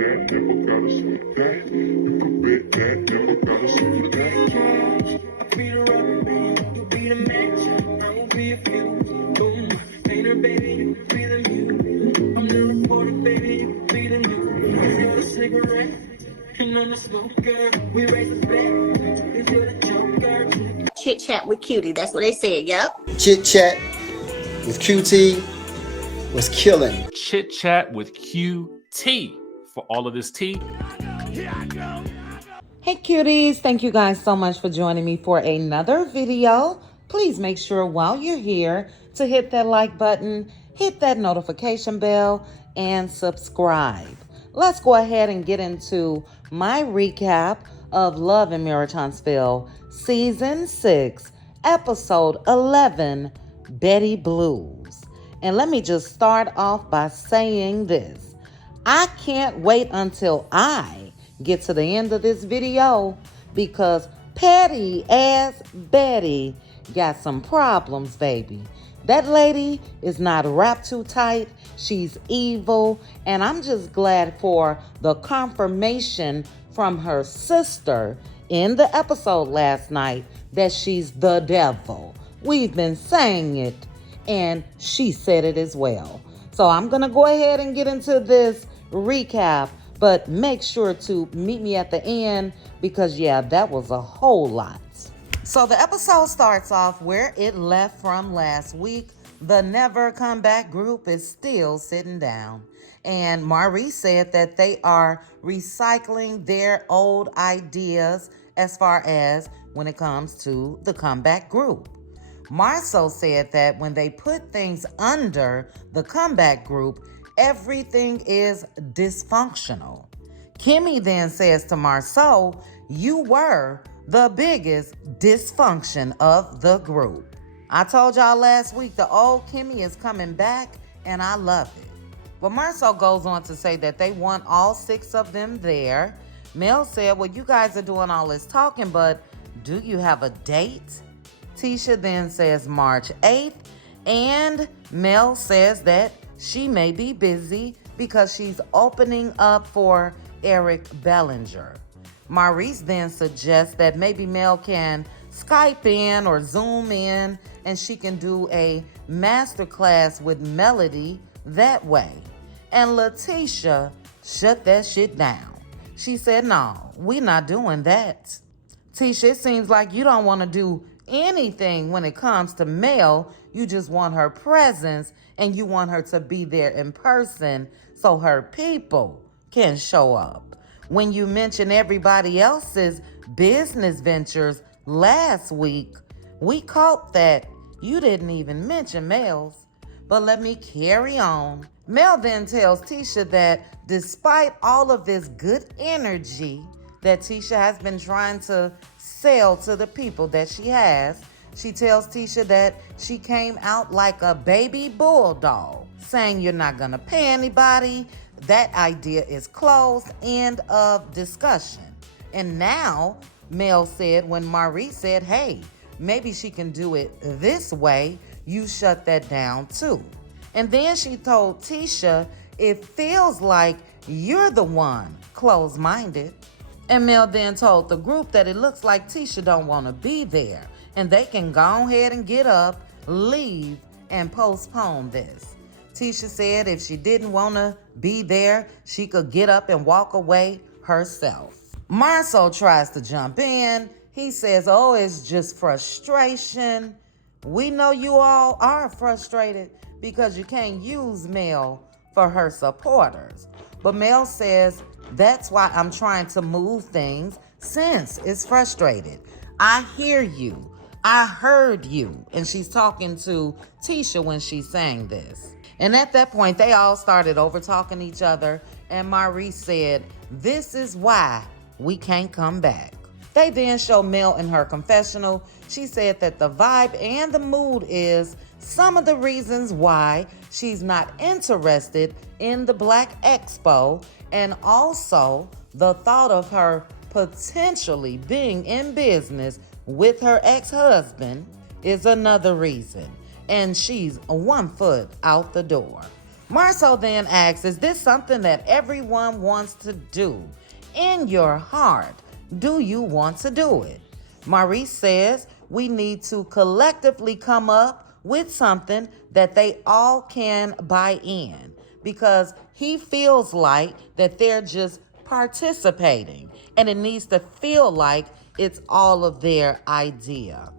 that, never gotta sweat that. You can bet that, never gotta sweat that. I'll be the rubber, you'll be the match. I won't be a few. Boom, painter, baby, you can be the mute. I'm the reporter, baby, you can be the news. Is you the cigarette? And I'm the smoker. We raise a bet. Is you the joker? Chit chat with cutie. That's what they said. Yep. Chit chat with QT was killing. Chit chat with QT for all of this tea. Hey cuties, thank you guys so much for joining me for another video. Please make sure while you're here to hit that like button, hit that notification bell, and subscribe. Let's go ahead and get into my recap of Love and Marriage Huntsville, Season 6, Episode 11, Bettie Blues. And let me just start off by saying this. I can't wait until I get to the end of this video because petty ass Bettie got some problems, baby. That lady is not wrapped too tight. She's evil. And I'm just glad for the confirmation from her sister in the episode last night that she's the devil. We've been saying it, and she said it as well. So I'm going to go ahead and get into this recap, but make sure to meet me at the end because, yeah, that was a whole lot. So the episode starts off where it left from last week. The Never Come Back group is still sitting down. And Maurice said that they are recycling their old ideas as far as when it comes to the comeback group. Marceau said that when they put things under the comeback group, everything is dysfunctional. Kimmy then says to Marceau, you were the biggest dysfunction of the group. I told y'all last week the old Kimmy is coming back, and I love it. But Marceau goes on to say that they want all 6 of them there. Mel said, well, you guys are doing all this talking, but do you have a date? Tisha then says March 8th, and Mel says that she may be busy because she's opening up for Eric Bellinger. Maurice then suggests that maybe Mel can Skype in or Zoom in and she can do a masterclass with Melody that way. And Letitia shut that shit down. She said, no, we not doing that. Tisha, it seems like you don't want to do anything when it comes to Mel. You just want her presence and you want her to be there in person so her people can show up. When you mention everybody else's business ventures last week, we caught that you didn't even mention Mel's. But let me carry on. Mel then tells Tisha that despite all of this good energy that Tisha has been trying to sell to the people that she has, she tells Tisha that she came out like a baby bulldog, saying you're not gonna pay anybody. That idea is closed. End of discussion. And now, Mel said when Maurice said, hey, maybe she can do it this way, you shut that down too. And then she told Tisha, it feels like you're the one closed-minded. And Mel then told the group that it looks like Tisha don't want to be there. And they can go ahead and get up, leave, and postpone this. Tisha said if she didn't want to be there, she could get up and walk away herself. Marceau tries to jump in. He says, oh, it's just frustration. We know you all are frustrated because you can't use Mel for her supporters. But Mel says, that's why I'm trying to move things since it's frustrated. I hear you. I heard you. And she's talking to Tisha when she's saying this. And at that point, they all started over-talking each other. And Maurice said, this is why we can't come back. They then show Mel in her confessional. She said that the vibe and the mood is some of the reasons why she's not interested in the Black Expo, and also the thought of her potentially being in business with her ex-husband is another reason. And she's 1 foot out the door. Marceau then asks, is this something that everyone wants to do? In your heart, do you want to do it? Maurice says, we need to collectively come up with something that they all can buy in, because he feels like that they're just participating and it needs to feel like it's all of their idea.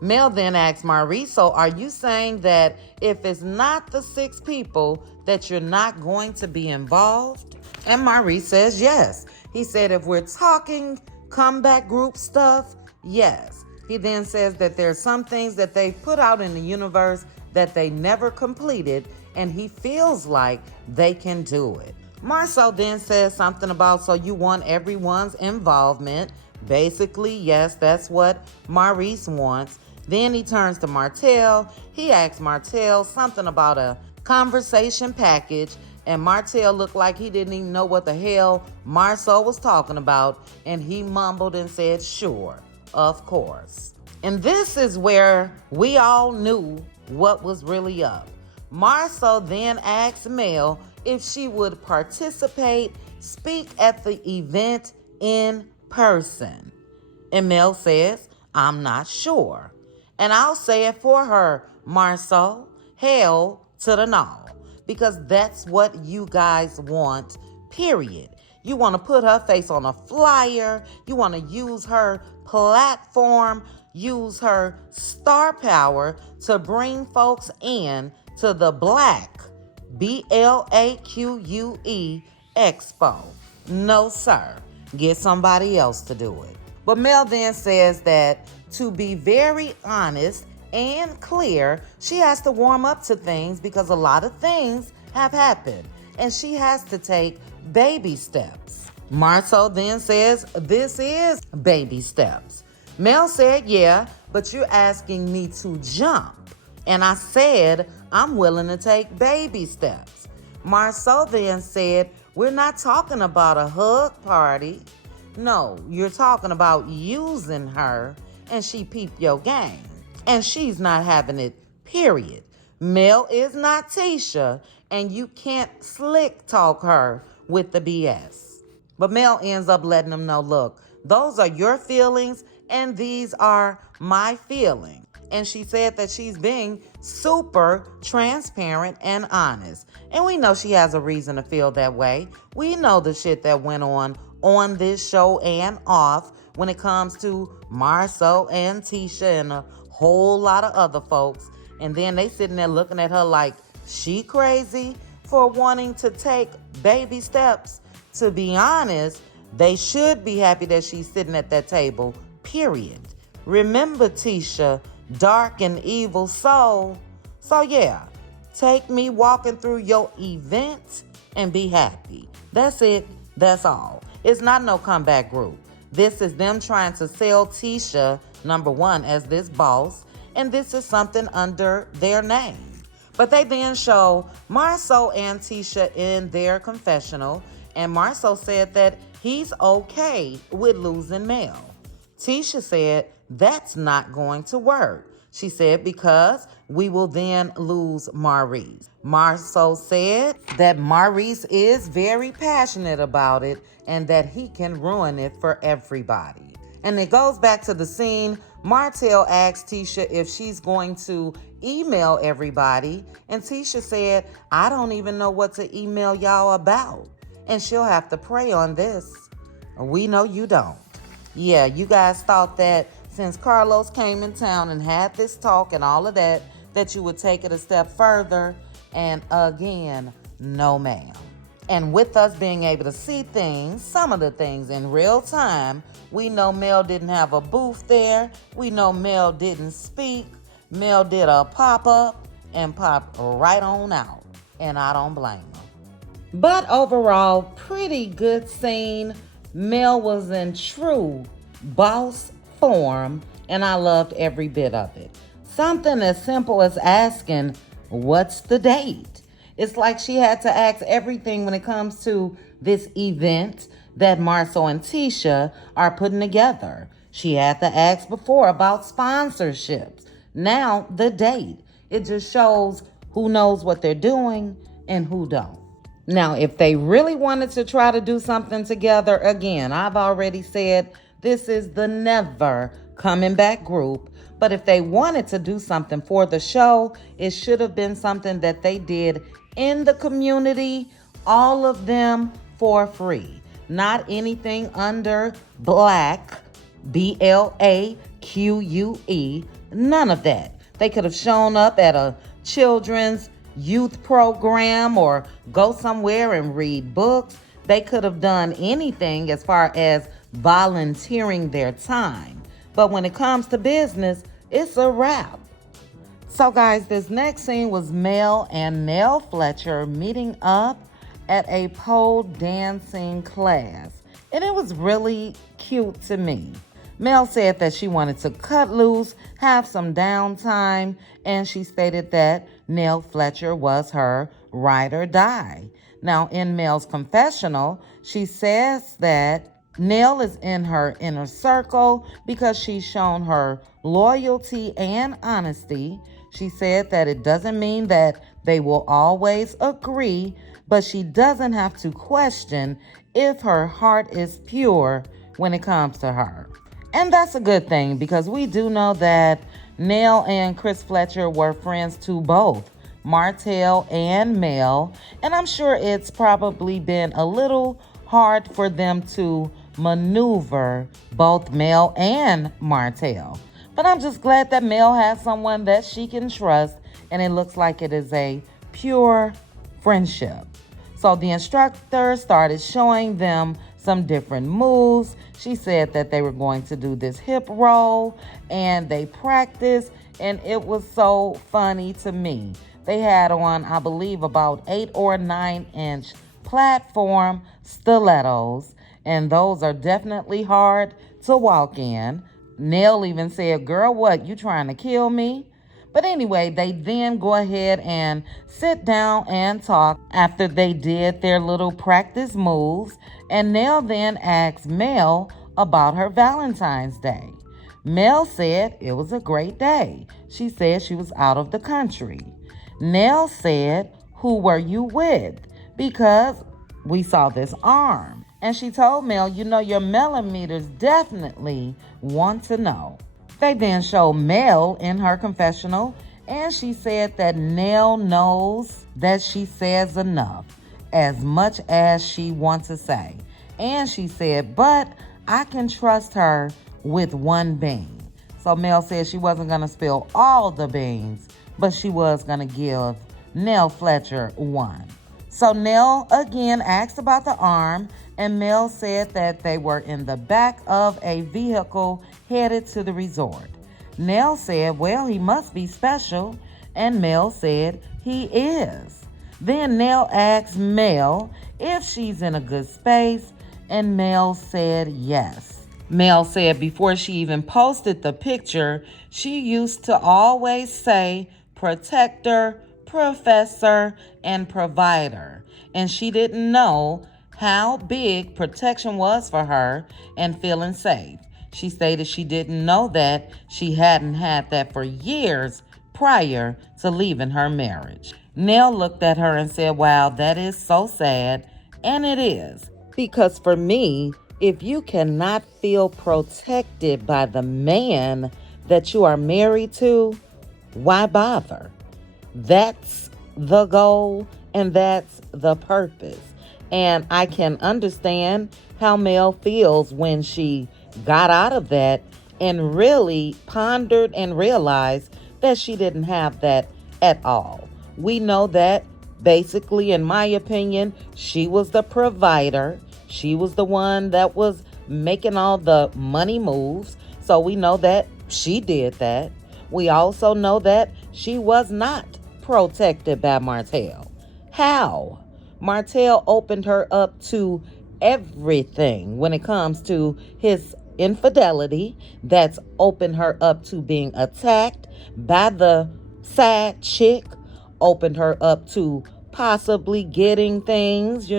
Mel then asks Maurice, so are you saying that if it's not the 6 people that you're not going to be involved? And Maurice says yes. He said if we're talking comeback group stuff, yes. He then says that there's some things that they've put out in the universe that they never completed, and he feels like they can do it. Marceau then says something about, so you want everyone's involvement. Basically, yes, that's what Maurice wants. Then he turns to Martell. He asks Martell something about a conversation package, and Martell looked like he didn't even know what the hell Marceau was talking about, and he mumbled and said, sure, of course. And this is where we all knew what was really up. Marceau then asked Mel if she would participate, speak at the event in person. And Mel says, I'm not sure. And I'll say it for her, Marceau, hell to the no. Because that's what you guys want, period. You want to put her face on a flyer. You want to use her platform, use her star power to bring folks in to the Black, BLAQUE Expo. No, sir. Get somebody else to do it. But Mel then says that to be very honest and clear, she has to warm up to things because a lot of things have happened and she has to take baby steps. Marceau then says this is baby steps. Mel said, yeah, but you're asking me to jump. And I said, I'm willing to take baby steps. Marceau then said, we're not talking about a hug party. No, you're talking about using her and she peeped your game. And she's not having it, period. Mel is not Tisha, and you can't slick talk her with the BS. But Mel ends up letting them know, look, those are your feelings and these are my feelings. And she said that she's being super transparent and honest. And we know she has a reason to feel that way. We know the shit that went on this show and off when it comes to Marceau and Tisha and a whole lot of other folks. And then they sitting there looking at her like she crazy for wanting to take baby steps. To be honest, they should be happy that she's sitting at that table, period. Remember, Tisha, dark and evil soul. So yeah, take me walking through your event and be happy. That's it. That's all. It's not no comeback group. This is them trying to sell Tisha, number one, as this boss, and this is something under their name. But they then show Marceau and Tisha in their confessional, and Marceau said that he's okay with losing Mel. Tisha said that's not going to work. She said because we will then lose Maurice. Marceau said that Maurice is very passionate about it and that he can ruin it for everybody. And it goes back to the scene. Martell asked Tisha if she's going to email everybody, and Tisha said, I don't even know what to email y'all about, and she'll have to pray on this. We know you don't. Yeah, you guys thought that since Carlos came in town and had this talk and all of that, that you would take it a step further, and again, no ma'am. And with us being able to see things, some of the things in real time, we know Mel didn't have a booth there. We know Mel didn't speak. Mel did a pop-up and popped right on out. And I don't blame her. But overall, pretty good scene. Mel was in true boss form, and I loved every bit of it. Something as simple as asking, what's the date? It's like she had to ask everything when it comes to this event that Marceau and Tisha are putting together. She had to ask before about sponsorships. Now, the date. It just shows who knows what they're doing and who don't. Now, if they really wanted to try to do something together, again, I've already said this is the never coming back group. But if they wanted to do something for the show, it should have been something that they did in the community, all of them for free. Not anything under black, BLAQUE, none of that. They could have shown up at a children's youth program or go somewhere and read books. They could have done anything as far as volunteering their time. But when it comes to business, it's a wrap. So guys, this next scene was Mel and Nell Fletcher meeting up at a pole dancing class. And it was really cute to me. Mel said that she wanted to cut loose, have some downtime, and she stated that Nell Fletcher was her ride or die. Now, in Mel's confessional, she says that Nell is in her inner circle because she's shown her loyalty and honesty. She said that it doesn't mean that they will always agree, but she doesn't have to question if her heart is pure when it comes to her. And that's a good thing because we do know that Nell and Chris Fletcher were friends to both Martell and Mel, and I'm sure it's probably been a little hard for them to maneuver both Mel and Martell. But I'm just glad that Mel has someone that she can trust, and it looks like it is a pure friendship. So the instructor started showing them some different moves. She said that they were going to do this hip roll, and they practiced, and it was so funny to me. They had on, I believe, about 8 or 9 inch platform stilettos, and those are definitely hard to walk in. Nell even said, "Girl, what, you trying to kill me?" But anyway, they then go ahead and sit down and talk after they did their little practice moves. And Nell then asked Mel about her Valentine's Day. Mel said it was a great day. She said she was out of the country. Nell said, "Who were you with? Because we saw this arm." And she told Mel, "You know, your millimeters definitely want to know." They then showed Mel in her confessional, and she said that Nell knows that she says enough, as much as she wants to say. And she said, "But I can trust her with one bean." So Mel said she wasn't going to spill all the beans, but she was going to give Nell Fletcher one. So Nell again asked about the arm, and Mel said that they were in the back of a vehicle headed to the resort. Nell said, "Well, he must be special," and Mel said, "He is." Then Nell asked Mel if she's in a good space, and Mel said yes. Mel said before she even posted the picture, she used to always say protector, professor, and provider, and she didn't know how big protection was for her and feeling safe. She stated she didn't know that she hadn't had that for years prior to leaving her marriage. Nell looked at her and said, "Wow, that is so sad." And it is. Because for me, if you cannot feel protected by the man that you are married to, why bother? That's the goal and that's the purpose. And I can understand how Mel feels when she got out of that and really pondered and realized that she didn't have that at all. We know that basically, in my opinion, she was the provider. She was the one that was making all the money moves. So we know that she did that. We also know that she was not protected by Martell. How? Martell opened her up to everything when it comes to his infidelity. That's opened her up to being attacked by the side chick, opened her up to possibly getting things,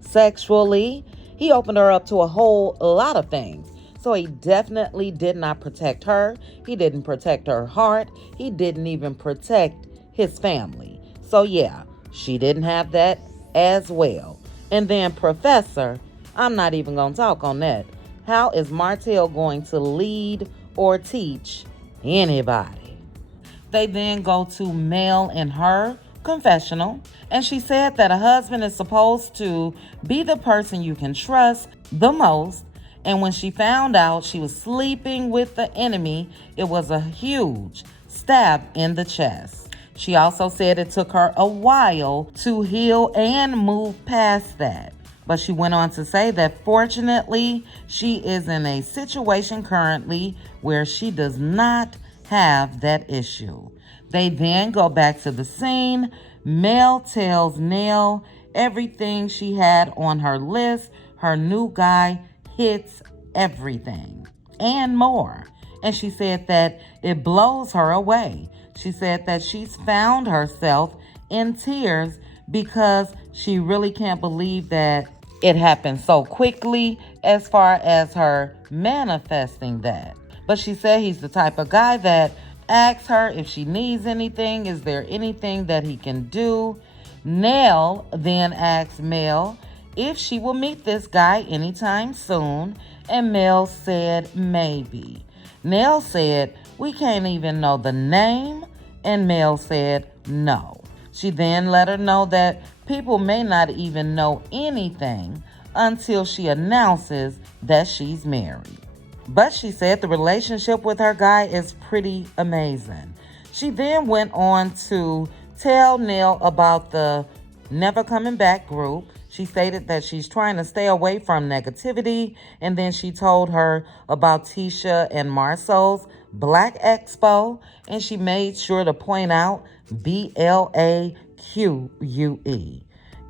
sexually. He opened her up to a whole lot of things. So he definitely did not protect her. He didn't protect her heart. He didn't even protect his family. So yeah, she didn't have that as well. And then Professor, I'm not even going to talk on that. How is Martell going to lead or teach anybody? They then go to Mel and her confessional, and she said that a husband is supposed to be the person you can trust the most, and when she found out she was sleeping with the enemy, it was a huge stab in the chest. She also said it took her a while to heal and move past that. But she went on to say that fortunately, she is in a situation currently where she does not have that issue. They then go back to the scene. Mel tells Nell everything she had on her list. Her new guy hits everything and more. And she said that it blows her away. She said that she's found herself in tears because she really can't believe that it happened so quickly as far as her manifesting that. But she said he's the type of guy that asks her if she needs anything. Is there anything that he can do? Nell then asks Mel if she will meet this guy anytime soon, and Mel said maybe. Nell said, we can't even know the name, and Mel said no. She then let her know that people may not even know anything until she announces that she's married. But she said the relationship with her guy is pretty amazing. She then went on to tell Nell about the Never Coming Back group. She stated that she's trying to stay away from negativity, and then she told her about Tisha and Marceau's Black Expo, and she made sure to point out BLAQUE.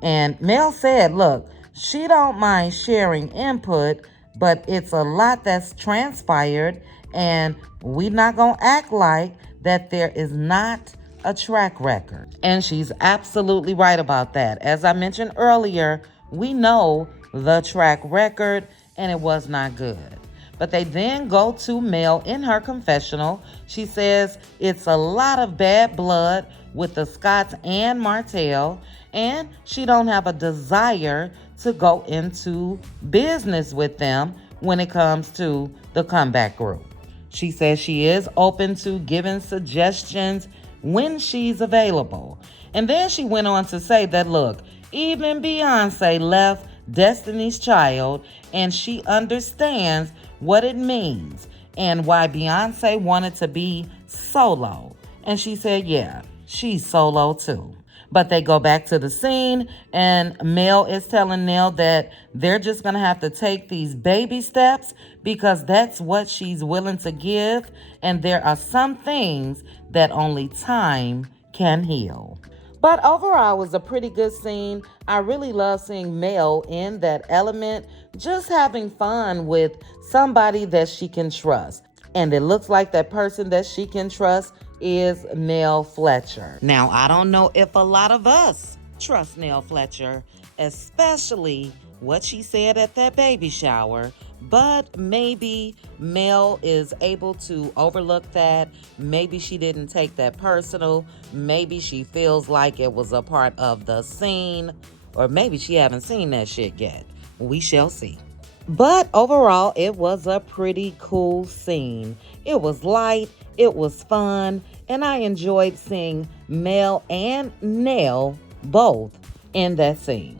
And Mel said, look, she don't mind sharing input, but it's a lot that's transpired, and we not gonna act like that there is not a track record. And she's absolutely right about that. As I mentioned earlier, we know the track record, and it was not good. But they then go to Mel in her confessional. She says it's a lot of bad blood with the Scotts and Martell, and she don't have a desire to go into business with them when it comes to the comeback group. She says she is open to giving suggestions when she's available. And then she went on to say that, look, even Beyonce left Destiny's Child, and she understands what it means and why Beyonce wanted to be solo. And she said, yeah, she's solo too. But they go back to the scene, and Mel is telling Nell that they're just going to have to take these baby steps because that's what she's willing to give. And there are some things that only time can heal. But overall, it was a pretty good scene. I really love seeing Mel in that element, just having fun with somebody that she can trust. And it looks like that person that she can trust is Nell Fletcher. Now, I don't know if a lot of us trust Nell Fletcher, especially what she said at that baby shower, but maybe Mel is able to overlook that. Maybe she didn't take that personal. Maybe she feels like it was a part of the scene, or maybe she haven't seen that shit yet. We shall see. But overall, it was a pretty cool scene. It was light, it was fun, and I enjoyed seeing Mel and Nell both in that scene.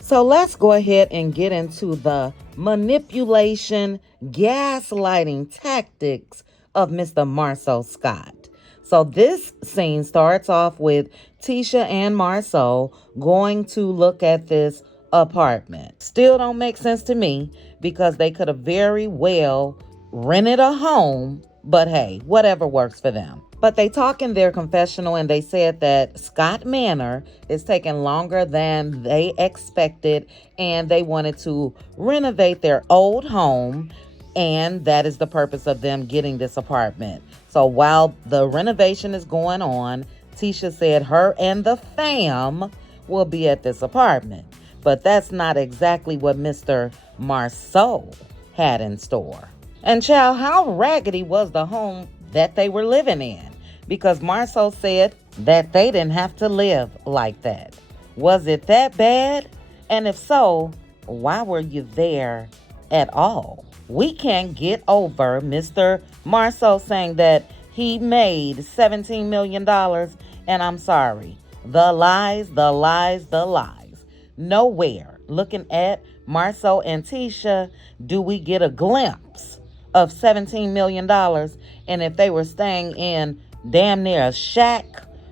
So let's go ahead and get into the manipulation, gaslighting tactics of Mr. Marceau Scott. So this scene starts off with Tisha and Marceau going to look at this apartment. Still don't make sense to me because they could have very well rented a home, but hey, whatever works for them. But they talk in their confessional, and they said that Scott Manor is taking longer than they expected, and they wanted to renovate their old home, and that is the purpose of them getting this apartment. So while the renovation is going on, Tisha said her and the fam will be at this apartment. But that's not exactly what Mr. Marceau had in store. And child, how raggedy was the home that they were living in? Because Marceau said that they didn't have to live like that. Was it that bad? And if so, why were you there at all? We can't get over Mr. Marceau saying that he made $17 million, and I'm sorry. The lies, the lies, the lies. Nowhere, looking at Marceau and Tisha, do we get a glimpse of $17 million. And if they were staying in damn near a shack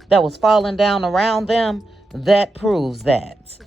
that was falling down around them, that proves that.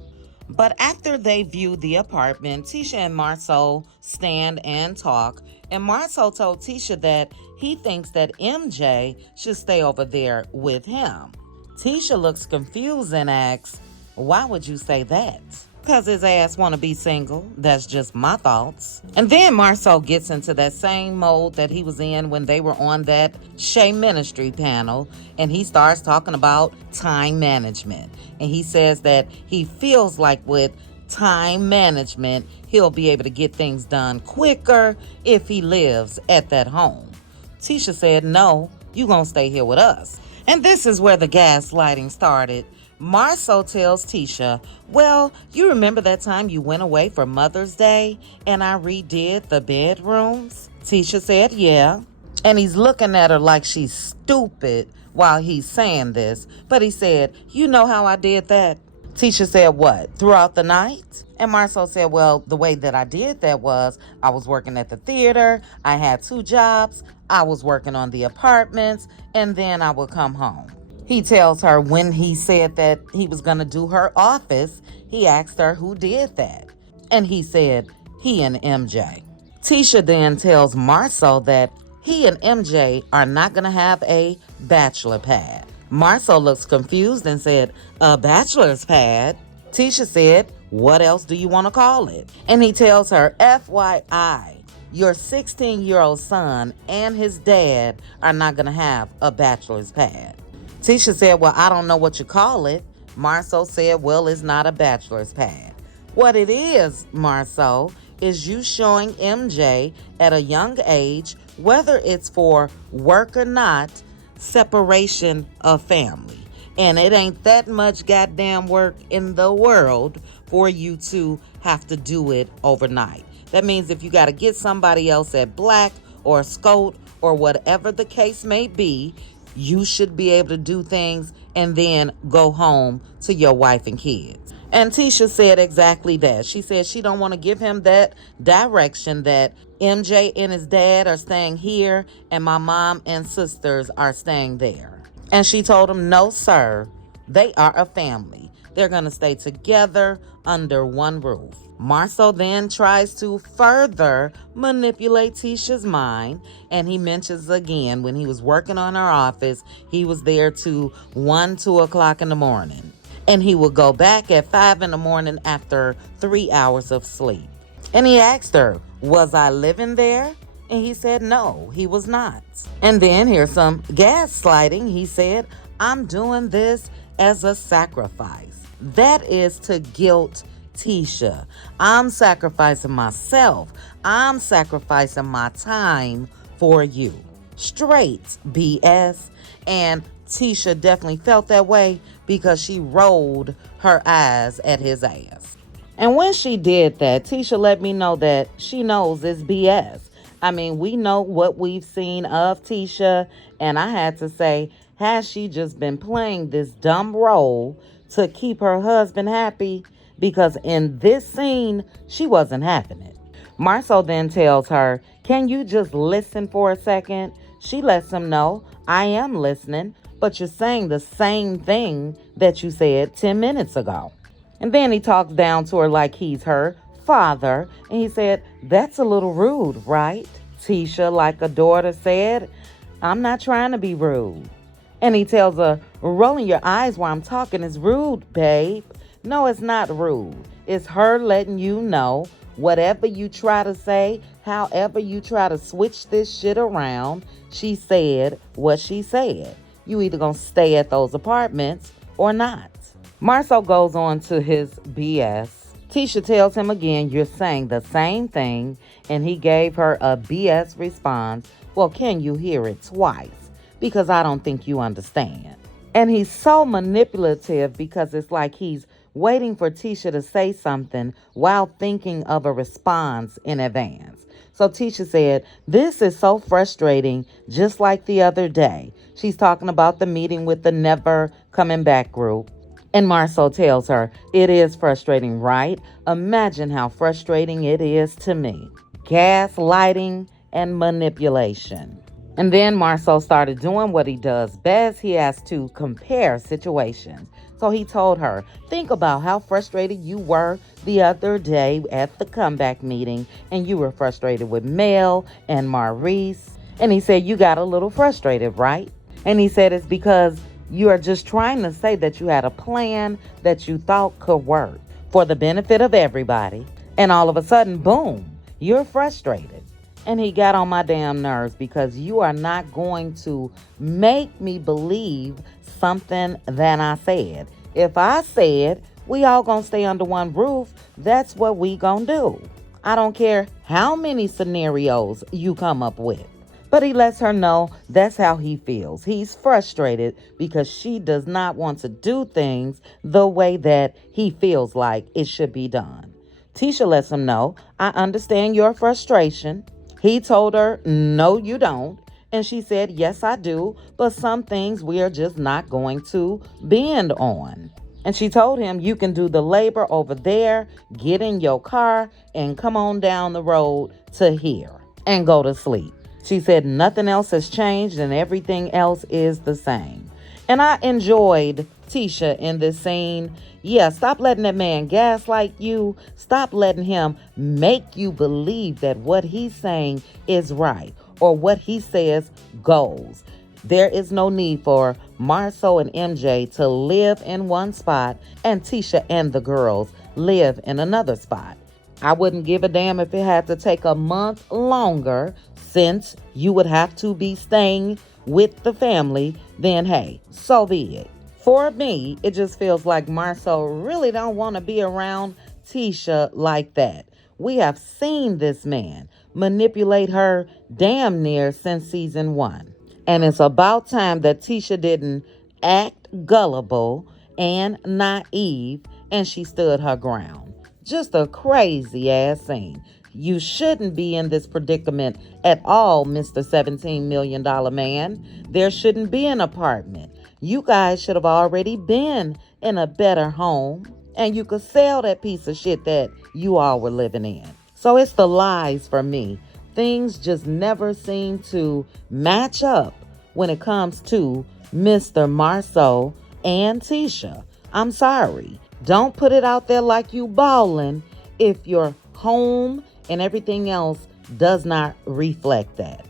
But after they view the apartment, Tisha and Marceau stand and talk. And Marceau told Tisha that he thinks that MJ should stay over there with him. Tisha looks confused and asks, why would you say that? Because his ass want to be single. That's just my thoughts. And then Marceau gets into that same mode that he was in when they were on that Shea Ministry panel. And he starts talking about time management. And he says that he feels like with time management, he'll be able to get things done quicker if he lives at that home. Tisha said, no, you gonna stay here with us. And this is where the gaslighting started. Marceau tells Tisha, well, you remember that time you went away for Mother's Day and I redid the bedrooms? Tisha said, yeah. And he's looking at her like she's stupid while he's saying this. But he said, you know how I did that? Tisha said, what, throughout the night? And Marceau said, well, the way that I did that was I was working at the theater. I had 2 jobs. I was working on the apartments, and then I would come home. He tells her when he said that he was going to do her office, he asked her who did that. And he said, he and MJ. Tisha then tells Marceau that he and MJ are not going to have a bachelor pad. Marceau looks confused and said, a bachelor's pad? Tisha said, what else do you want to call it? And he tells her, FYI, your 16-year-old son and his dad are not going to have a bachelor's pad. Tisha said, well, I don't know what you call it. Marceau said, well, it's not a bachelor's pad. What it is, Marceau, is you showing MJ at a young age, whether it's for work or not, separation of family. And it ain't that much goddamn work in the world for you to have to do it overnight. That means if you got to get somebody else at Black or Scout or whatever the case may be, you should be able to do things and then go home to your wife and kids. And Tisha said exactly that. She said she don't want to give him that direction that MJ and his dad are staying here and my mom and sisters are staying there. And she told him, no, sir, they are a family. They're going to stay together under one roof. Marceau then tries to further manipulate Tisha's mind, and he mentions again when he was working on her office, he was there to 2 o'clock in the morning. And he would go back at 5 in the morning after 3 hours of sleep. And he asked her, was I living there? And he said, no, he was not. And then here's some gaslighting. He said, I'm doing this as a sacrifice. That is to guilt Tisha. I'm sacrificing myself. I'm sacrificing my time for you. Straight BS. And Tisha definitely felt that way because she rolled her eyes at his ass. And when she did that, Tisha let me know that she knows it's BS. I mean, we know what we've seen of Tisha, and I had to say, has she just been playing this dumb role to keep her husband happy? Because in this scene, she wasn't having it. Marceau then tells her, can you just listen for a second? She lets him know, I am listening, but you're saying the same thing that you said 10 minutes ago. And then he talks down to her like he's her father, and he said, that's a little rude, right? Tisha, like a daughter, said, I'm not trying to be rude. And he tells her, rolling your eyes while I'm talking is rude, babe. No, it's not rude. It's her letting you know whatever you try to say, however you try to switch this shit around, she said what she said. You either gonna stay at those apartments or not. Marceau goes on to his BS. Tisha tells him again, you're saying the same thing, and he gave her a BS response. Well, can you hear it twice? Because I don't think you understand. And he's so manipulative because it's like he's waiting for Tisha to say something while thinking of a response in advance. So Tisha said, "This is so frustrating, just like the other day." She's talking about the meeting with the Never Coming Back group. And Marceau tells her, "It is frustrating, right? Imagine how frustrating it is to me." Gaslighting and manipulation. And then Marceau started doing what he does best. He has to compare situations. So he told her, "Think about how frustrated you were the other day at the comeback meeting, and you were frustrated with Mel and Maurice." And he said, "You got a little frustrated, right?" And he said, "It's because you are just trying to say that you had a plan that you thought could work for the benefit of everybody. And all of a sudden, boom, you're frustrated." And he got on my damn nerves because you are not going to make me believe something that I said. If I said we all gonna stay under one roof, that's what we gonna do. I don't care how many scenarios you come up with. But he lets her know that's how he feels. He's frustrated because she does not want to do things the way that he feels like it should be done. Tisha lets him know, "I understand your frustration." He told her, "No, you don't." And she said, "Yes, I do. But some things we are just not going to bend on." And she told him, "You can do the labor over there, get in your car, and come on down the road to here and go to sleep." She said nothing else has changed and everything else is the same. And I enjoyed Tisha in this scene. Yeah, stop letting that man gaslight you. Stop letting him make you believe that what he's saying is right or what he says goes. There is no need for Marceau and MJ to live in one spot and Tisha and the girls live in another spot. I wouldn't give a damn if it had to take a month longer, since you would have to be staying with the family. Then hey, so be it. For me, it just feels like Marceau really don't want to be around Tisha like that. We have seen this man manipulate her damn near since season 1. And it's about time that Tisha didn't act gullible and naive and she stood her ground. Just a crazy ass scene. You shouldn't be in this predicament at all, Mr. $17 million man. There shouldn't be an apartment. You guys should have already been in a better home, and you could sell that piece of shit that you all were living in. So it's the lies for me. Things just never seem to match up when it comes to Mr. Marceau and Tisha. I'm sorry. Don't put it out there like you ballin' if your home and everything else does not reflect that.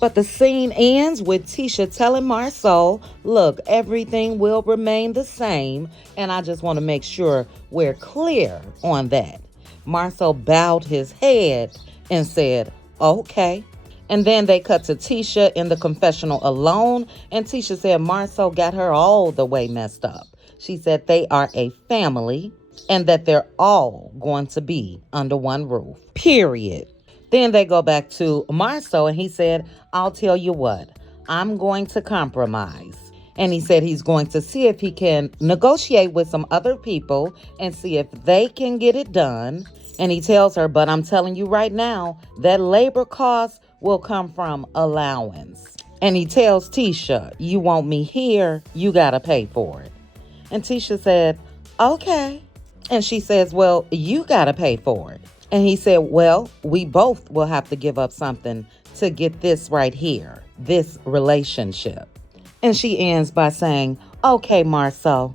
But the scene ends with Tisha telling Marceau, "Look, everything will remain the same," and I just want to make sure we're clear on that. Marceau bowed his head and said, "Okay." And then they cut to Tisha in the confessional alone, and Tisha said Marceau got her all the way messed up. She said they are a family and that they're all going to be under one roof, period. Then they go back to Marceau and he said, "I'll tell you what, I'm going to compromise." And he said he's going to see if he can negotiate with some other people and see if they can get it done. And he tells her, "But I'm telling you right now, that labor cost will come from allowance." And he tells Tisha, "You want me here, you gotta pay for it." And Tisha said, "Okay." And she says, "Well, you gotta pay for it." And he said, "Well, we both will have to give up something to get this right here, this relationship." And she ends by saying, "Okay, Marceau."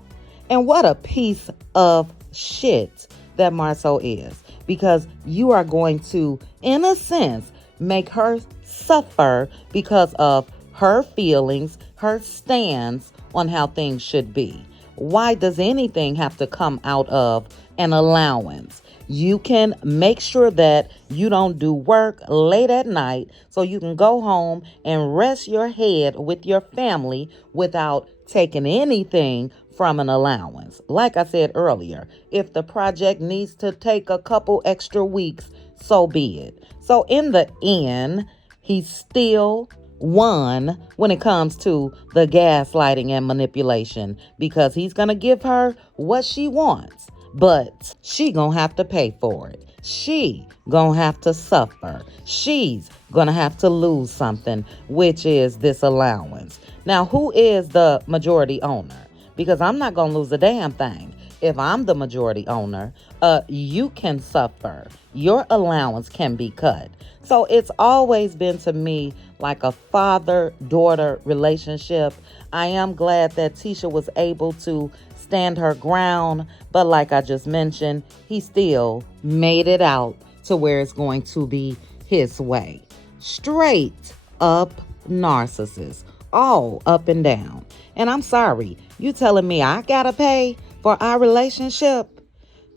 And what a piece of shit that Marceau is, because you are going to, in a sense, make her suffer because of her feelings, her stance on how things should be. Why does anything have to come out of an allowance? You can make sure that you don't do work late at night so you can go home and rest your head with your family without taking anything from an allowance. Like I said earlier, if the project needs to take a couple extra weeks, so be it. So in the end, he still one when it comes to the gaslighting and manipulation, because he's going to give her what she wants, but she going to have to pay for it. She going to have to suffer. She's going to have to lose something, which is this allowance. Now, who is the majority owner? Because I'm not going to lose a damn thing. If I'm the majority owner, you can suffer. Your allowance can be cut. So it's always been to me like a father-daughter relationship. I am glad that Tisha was able to stand her ground, but like I just mentioned, he still made it out to where it's going to be his way. Straight up narcissist, all up and down. And I'm sorry, you telling me I gotta pay for our relationship?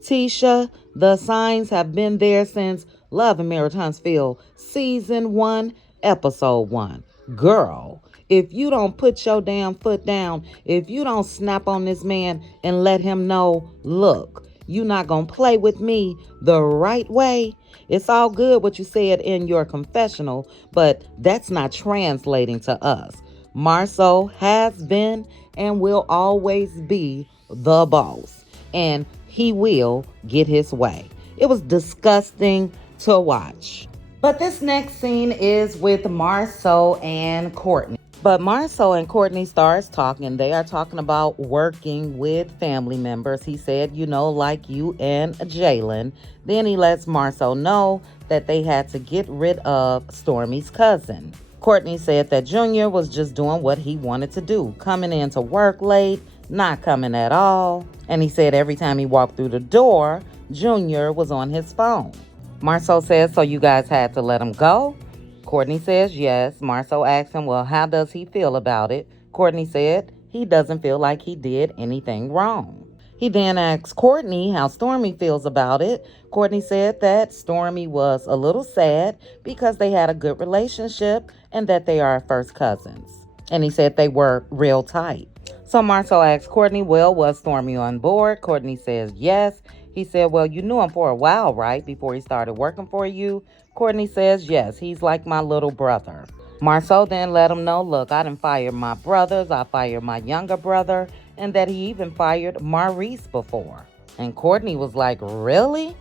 Tisha, the signs have been there since Love and Marriage Huntsville, Season 1, Episode 1. Girl, if you don't put your damn foot down, if you don't snap on this man and let him know, look, you're not going to play with me the right way. It's all good what you said in your confessional, but that's not translating to us. Marceau has been and will always be the boss, and he will get his way. It was disgusting to watch. But this next scene is with Marceau and Courtney. But Marceau and Courtney starts talking. They are talking about working with family members. He said, like you and Jalen. Then he lets Marceau know that they had to get rid of Stormy's cousin. Courtney said that Junior was just doing what he wanted to do, coming in to work late, not coming at all. And he said every time he walked through the door, Junior was on his phone. Marceau says, so you guys had to let him go? Courtney says yes. Marceau asks him, well, how does he feel about it? Courtney said he doesn't feel like he did anything wrong. He then asks Courtney how Stormy feels about it. Courtney said that Stormy was a little sad because they had a good relationship and that they are first cousins. And he said they were real tight. So Marceau asks Courtney, well, was Stormy on board? Courtney says yes. He said, well, you knew him for a while, right? Before he started working for you? Courtney says yes. He's like my little brother. Marceau then let him know, look, I done fired my brothers. I fired my younger brother. And that he even fired Maurice before. And Courtney was like, really?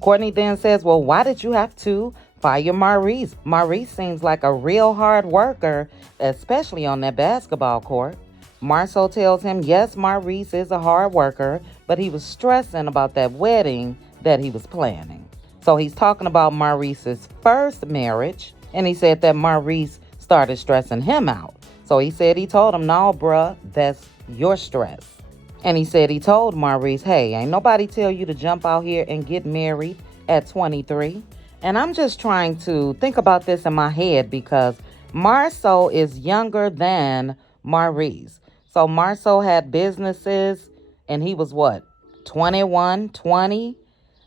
Courtney then says, well, why did you have to fire Maurice? Maurice seems like a real hard worker, especially on that basketball court. Marceau tells him, yes, Maurice is a hard worker, but he was stressing about that wedding that he was planning. So he's talking about Maurice's first marriage, and he said that Maurice started stressing him out. So he said he told him, no, bruh, that's your stress. And he said he told Maurice, hey, ain't nobody tell you to jump out here and get married at 23. And I'm just trying to think about this in my head because Marceau is younger than Maurice. So Marceau had businesses and he was what, 21, 20?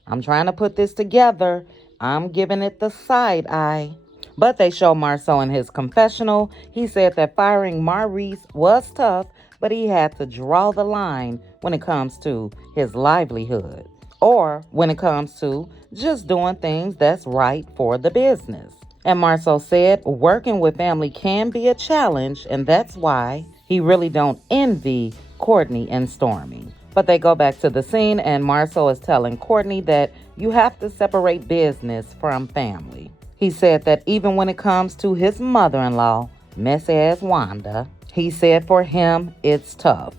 I'm trying to put this together. I'm giving it the side eye. But they show Marceau in his confessional. He said that firing Maurice was tough, but he had to draw the line when it comes to his livelihood or when it comes to just doing things that's right for the business. And Marceau said working with family can be a challenge, and that's why he really don't envy Courtney and Stormy. But they go back to the scene, and Marceau is telling Courtney that you have to separate business from family. He said that even when it comes to his mother-in-law, messy ass Wanda, he said for him, it's tough.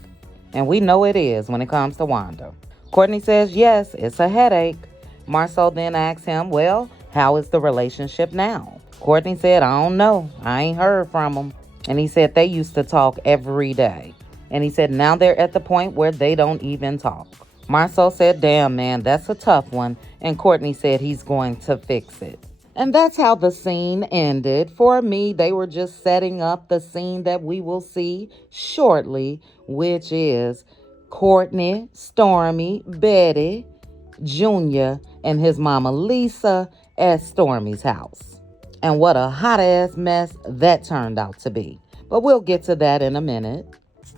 And we know it is when it comes to Wanda. Courtney says, yes, it's a headache. Marceau then asks him, well, how is the relationship now? Courtney said, I don't know. I ain't heard from him. And he said they used to talk every day. And he said now they're at the point where they don't even talk. Marceau said, damn, man, that's a tough one. And Courtney said he's going to fix it. And that's how the scene ended. For me, they were just setting up the scene that we will see shortly, which is Courtney, Stormy, Bettie, Junior, and his mama Lisa at Stormy's house. And what a hot-ass mess that turned out to be. But we'll get to that in a minute.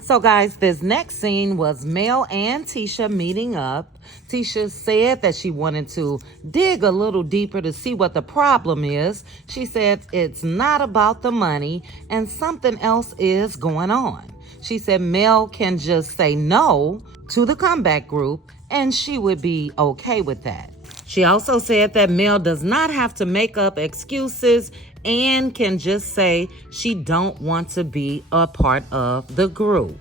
So guys, this next scene was Mel and Tisha meeting up. Tisha said that she wanted to dig a little deeper to see what the problem is. She said it's not about the money and something else is going on. She said Mel can just say no to the comeback group and she would be okay with that. She also said that Mel does not have to make up excuses and can just say she don't want to be a part of the group.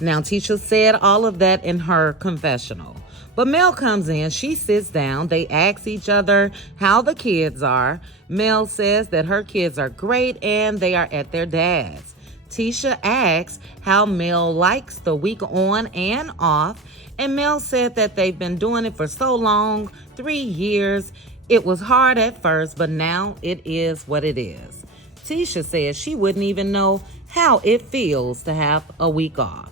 Now, Tisha said all of that in her confessional. But Mel comes in, she sits down, they ask each other how the kids are. Mel says that her kids are great and they are at their dad's. Tisha asks how Mel likes the week on and off, and Mel said that they've been doing it for so long, 3 years. It was hard at first, but now it is what it is. Tisha says she wouldn't even know how it feels to have a week off.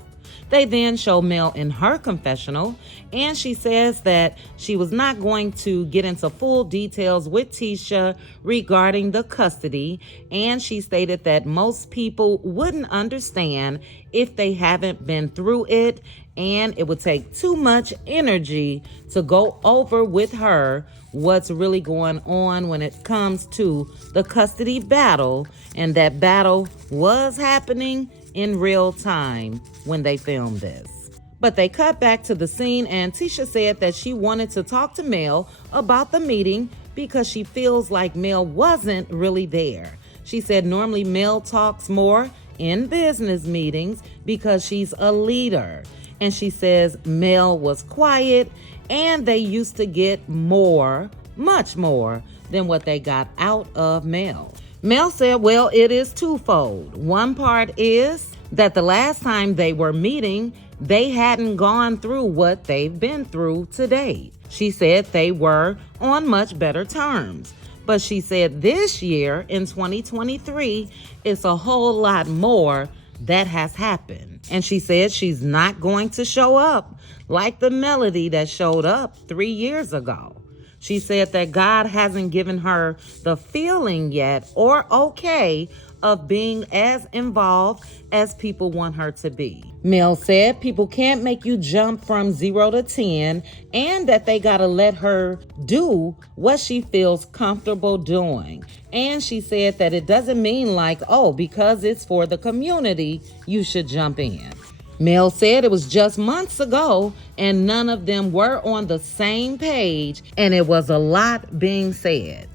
They then show Mel in her confessional, and she says that she was not going to get into full details with Tisha regarding the custody, and she stated that most people wouldn't understand if they haven't been through it, and it would take too much energy to go over with her what's really going on when it comes to the custody battle, and that battle was happening in real time when they filmed this. But they cut back to the scene and Tisha said that she wanted to talk to Mel about the meeting because she feels like Mel wasn't really there. She said normally Mel talks more in business meetings because she's a leader. And she says Mel was quiet and they used to get more, much more than what they got out of Mel. Mel said, well, it is twofold. One part is that the last time they were meeting, they hadn't gone through what they've been through to date. She said they were on much better terms. But she said this year, in 2023, it's a whole lot more that has happened. And she said she's not going to show up like the Melody that showed up 3 years ago. She said that God hasn't given her the feeling yet or okay of being as involved as people want her to be. Mel said people can't make you jump from 0 to 10 and that they gotta let her do what she feels comfortable doing. And she said that it doesn't mean like, oh, because it's for the community, you should jump in. Mel said it was just months ago and none of them were on the same page and it was a lot being said.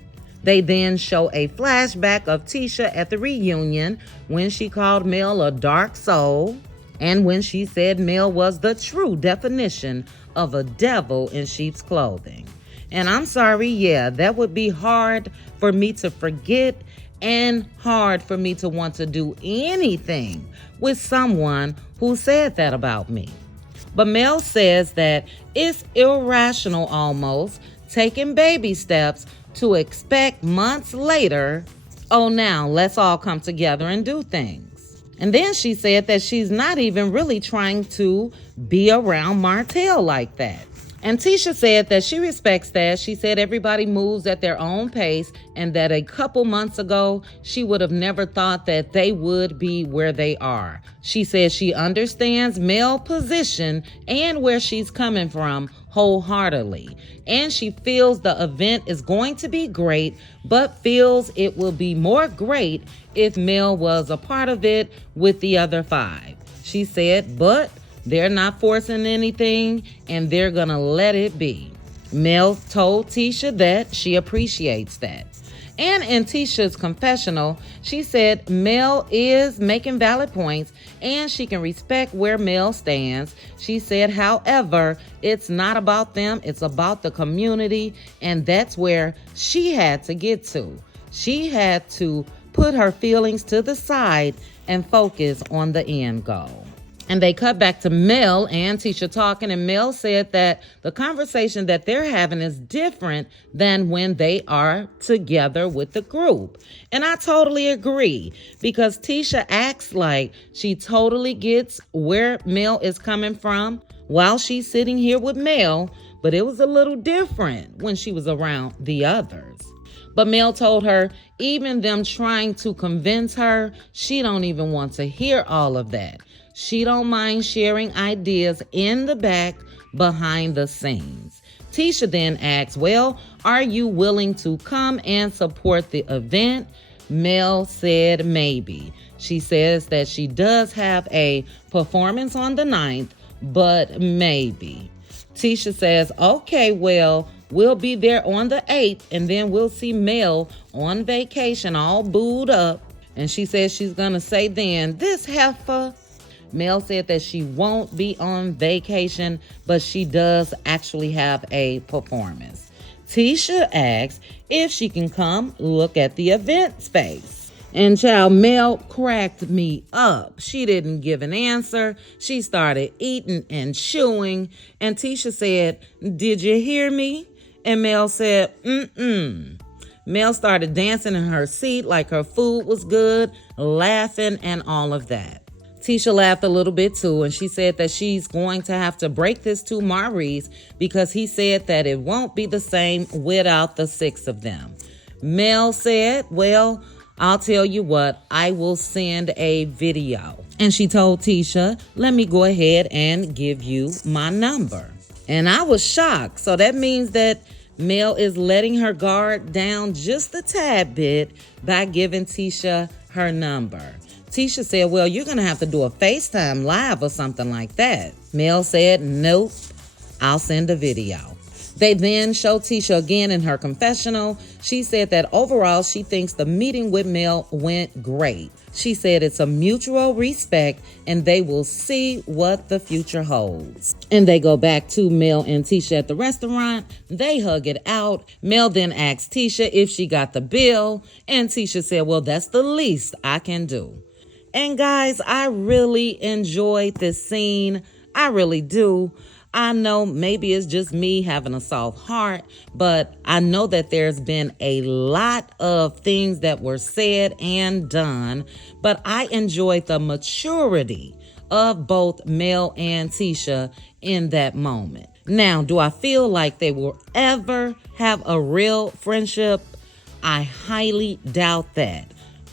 They then show a flashback of Tisha at the reunion when she called Mel a dark soul and when she said Mel was the true definition of a devil in sheep's clothing. And I'm sorry, yeah, that would be hard for me to forget and hard for me to want to do anything with someone who said that about me. But Mel says that it's irrational almost, taking baby steps to expect months later, oh, now let's all come together and do things. And then she said that she's not even really trying to be around Martell like that. And Tisha said that she respects that. She said everybody moves at their own pace and that a couple months ago, she would have never thought that they would be where they are. She says she understands Mel's position and where she's coming from wholeheartedly. And she feels the event is going to be great, but feels it will be more great if Mel was a part of it with the other 5. She said, but they're not forcing anything and they're gonna let it be. Mel told Tisha that she appreciates that. And in Tisha's confessional, she said Mel is making valid points and she can respect where Mel stands. She said, however, it's not about them, it's about the community, and that's where she had to get to. She had to put her feelings to the side and focus on the end goal. And they cut back to Mel and Tisha talking, and Mel said that the conversation that they're having is different than when they are together with the group. And I totally agree, because Tisha acts like she totally gets where Mel is coming from while she's sitting here with Mel, but it was a little different when she was around the others. But Mel told her, even them trying to convince her, she don't even want to hear all of that. She don't mind sharing ideas in the back behind the scenes. Tisha then asks, well, are you willing to come and support the event? Mel said maybe. She says that she does have a performance on the 9th, but maybe. Tisha says, okay, well, we'll be there on the 8th, and then we'll see Mel on vacation all booed up. And she says she's going to say then, this heifer. Mel said that she won't be on vacation, but she does actually have a performance. Tisha asks if she can come look at the event space. And child, Mel cracked me up. She didn't give an answer. She started eating and chewing. And Tisha said, did you hear me? And Mel said, mm-mm. Mel started dancing in her seat like her food was good, laughing and all of that. Tisha laughed a little bit too, and she said that she's going to have to break this to Maurice because he said that it won't be the same without the 6 of them. Mel said, well, I'll tell you what, I will send a video. And she told Tisha, let me go ahead and give you my number. And I was shocked. So that means that Mel is letting her guard down just a tad bit by giving Tisha her number. Tisha said, well, you're going to have to do a FaceTime live or something like that. Mel said, nope, I'll send a video. They then show Tisha again in her confessional. She said that overall, she thinks the meeting with Mel went great. She said it's a mutual respect and they will see what the future holds. And they go back to Mel and Tisha at the restaurant. They hug it out. Mel then asks Tisha if she got the bill. And Tisha said, well, that's the least I can do. And guys, I really enjoyed this scene. I really do. I know maybe it's just me having a soft heart, but I know that there's been a lot of things that were said and done, but I enjoyed the maturity of both Mel and Tisha in that moment. Now, do I feel like they will ever have a real friendship? I highly doubt that.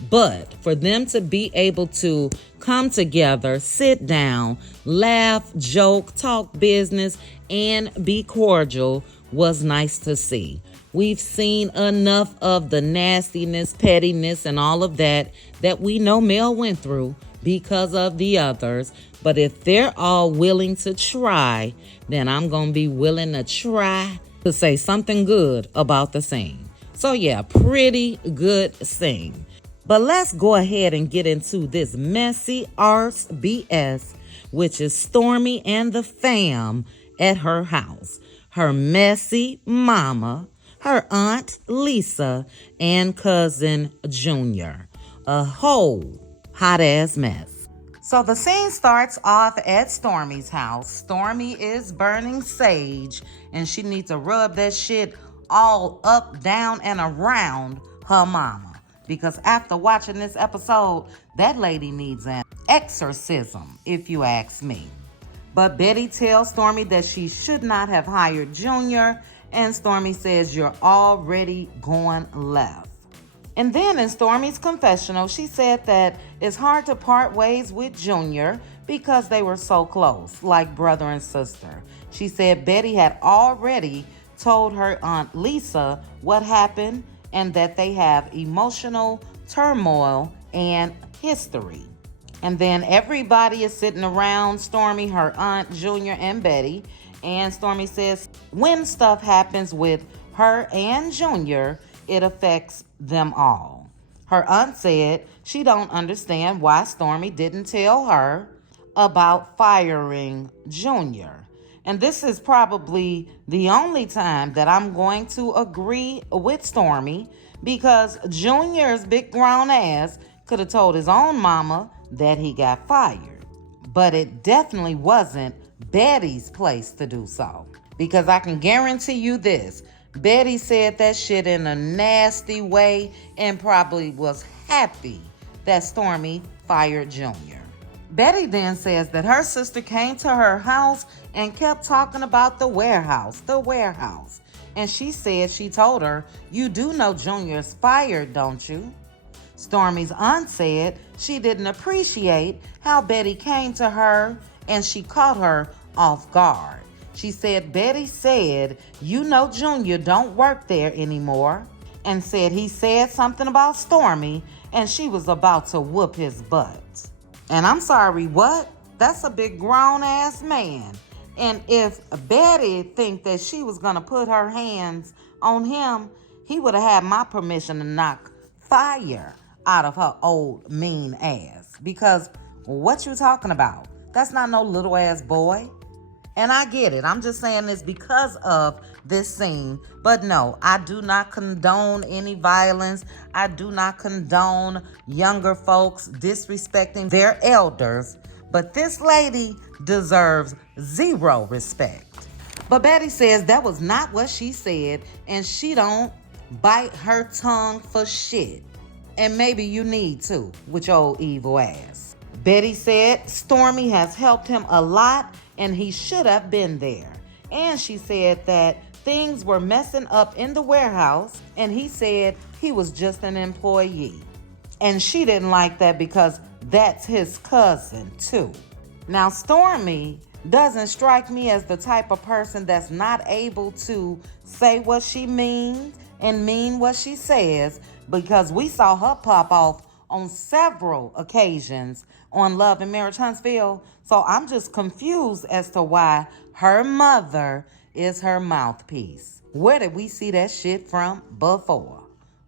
But for them to be able to come together, sit down, laugh, joke, talk business, and be cordial was nice to see. We've seen enough of the nastiness, pettiness, and all of that we know Mel went through because of the others. But if they're all willing to try, then I'm going to be willing to try to say something good about the scene. So yeah, pretty good scene. But let's go ahead and get into this messy arse BS, which is Stormy and the fam at her house. Her messy mama, her aunt Lisa, and cousin Junior. A whole hot ass mess. So the scene starts off at Stormy's house. Stormy is burning sage and she needs to rub that shit all up, down, and around her mama. Because after watching this episode, that lady needs an exorcism, if you ask me. But Betty tells Stormy that she should not have hired Junior, and Stormy says, you're already going left. And then in Stormy's confessional, she said that it's hard to part ways with Junior because they were so close, like brother and sister. She said Betty had already told her Aunt Lisa what happened and that they have emotional turmoil and history. And then everybody is sitting around Stormy, her aunt, Junior, and Betty. And Stormy says when stuff happens with her and Junior, it affects them all. Her aunt said she don't understand why Stormy didn't tell her about firing Junior. And this is probably the only time that I'm going to agree with Stormy, because Junior's big grown ass could have told his own mama that he got fired. But it definitely wasn't Betty's place to do so. Because I can guarantee you this, Betty said that shit in a nasty way and probably was happy that Stormy fired Junior. Betty then says that her sister came to her house and kept talking about the warehouse. And she said she told her, you do know Junior's fired, don't you? Stormy's aunt said she didn't appreciate how Bettie came to her and she caught her off guard. She said Bettie said, "You know Junior don't work there anymore," and said he said something about Stormy and she was about to whoop his butt. And I'm sorry, what? That's a big grown-ass man. And if Bettie think that she was gonna put her hands on him, he would have had my permission to knock fire out of her old mean ass. Because what you talking about? That's not no little ass boy. And I get it. I'm just saying this because of this scene. But no, I do not condone any violence. I do not condone younger folks disrespecting their elders. But this lady deserves zero respect. But Bettie says that was not what she said, and she don't bite her tongue for shit. And maybe you need to, with your old evil ass. Bettie said Stormy has helped him a lot, and he should have been there. And she said that things were messing up in the warehouse, and he said he was just an employee. And she didn't like that because that's his cousin, too. Now, Stormy doesn't strike me as the type of person that's not able to say what she means and mean what she says, because we saw her pop off on several occasions on Love and Marriage Huntsville. So I'm just confused as to why her mother is her mouthpiece. Where did we see that shit from before?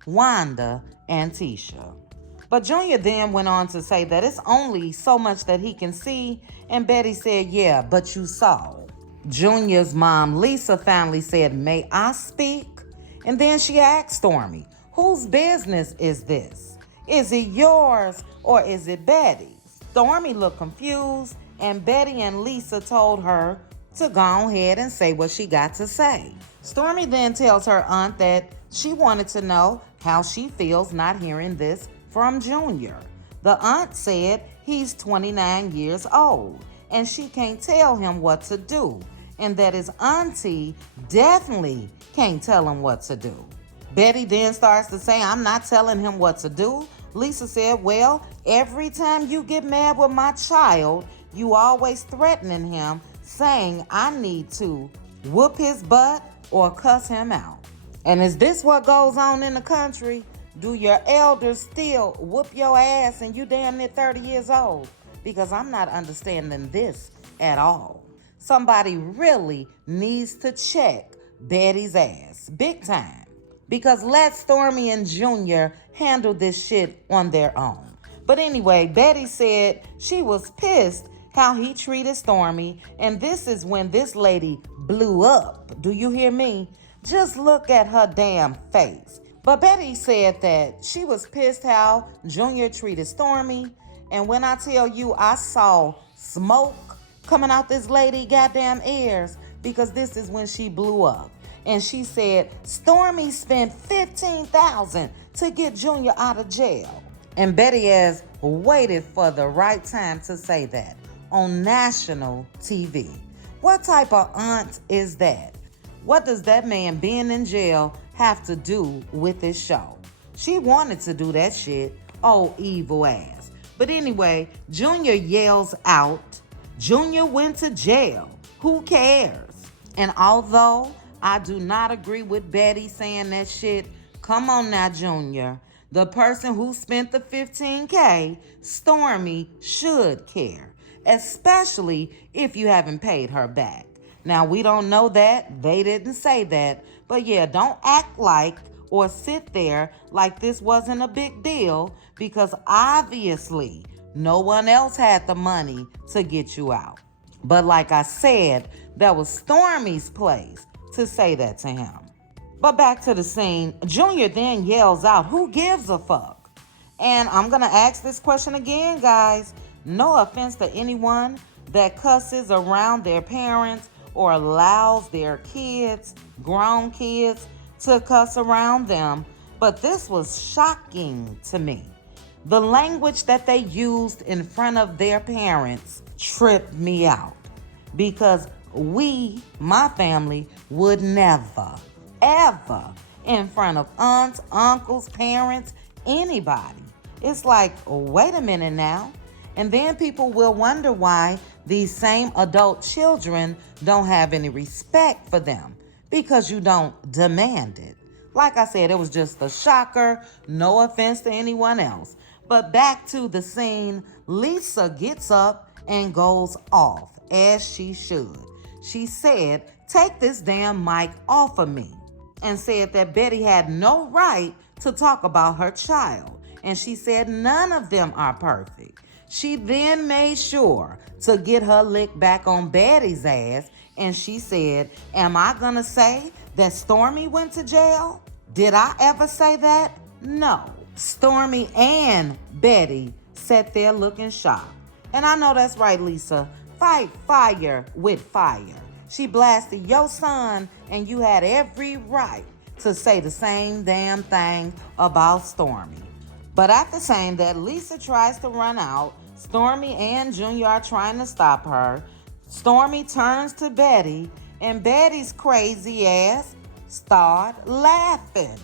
Wanda and Tisha. But Junior then went on to say that it's only so much that he can see, and Bettie said, "Yeah, but you saw." Junior's mom, Lisa, finally said, "May I speak?" And then she asked Stormy, "Whose business is this? Is it yours or is it Betty's?" Stormy looked confused, and Bettie and Lisa told her to go ahead and say what she got to say. Stormy then tells her aunt that she wanted to know how she feels not hearing this from Junior. The aunt said he's 29 years old and she can't tell him what to do, and that his auntie definitely can't tell him what to do. Bettie then starts to say, "I'm not telling him what to do." Lisa said, "Well, every time you get mad with my child, you always threatening him, saying I need to whoop his butt or cuss him out. And is this what goes on in the country? Do your elders still whoop your ass and you damn near 30 years old? Because I'm not understanding this at all. Somebody really needs to check Bettie's ass big time. Because let Stormy and Junior handle this shit on their own. But anyway, Bettie said she was pissed how he treated Stormy, and this is when this lady blew up. Do you hear me? Just look at her damn face. But Bettie said that she was pissed how Junior treated Stormy, and when I tell you I saw smoke coming out this lady goddamn ears, because this is when she blew up. And she said Stormy spent $15,000 to get Junior out of jail. And Bettie has waited for the right time to say that on national TV. What type of aunt is that? What does that man being in jail have to do with this show? She wanted to do that shit. Oh, evil ass. But anyway, Junior yells out, "Junior went to jail. Who cares?" And although I do not agree with Bettie saying that shit, come on now, Junior. The person who spent the $15K, Stormy, should care, especially if you haven't paid her back. Now, we don't know that. They didn't say that. But yeah, don't act like or sit there like this wasn't a big deal, because obviously no one else had the money to get you out. But like I said, that was Stormy's place to say that to him. But back to the scene, Junior then yells out, "Who gives a fuck?" And I'm going to ask this question again, guys. No offense to anyone that cusses around their parents or allows their kids, grown kids, to cuss around them, but this was shocking to me. The language that they used in front of their parents tripped me out, because we, my family, would never, ever, in front of aunts, uncles, parents, anybody, It's like, wait a minute now. And then people will wonder why these same adult children don't have any respect for them, because you don't demand it. Like I said, it was just a shocker. No offense to anyone else. But back to the scene, Lisa gets up and goes off, as she should. She said, "Take this damn mic off of me," and said that Bettie had no right to talk about her child. And she said none of them are perfect. She then made sure to get her lick back on Bettie's ass, and she said, "Am I gonna say that Stormy went to jail? Did I ever say that? No." Stormy and Bettie sat there looking shocked. And I know that's right, Lisa. Fight fire with fire. She blasted your son, and you had every right to say the same damn thing about Stormy. But after saying that, Lisa tries to run out. Stormy and Junior are trying to stop her. Stormy turns to Bettie, and Bettie's crazy ass started laughing.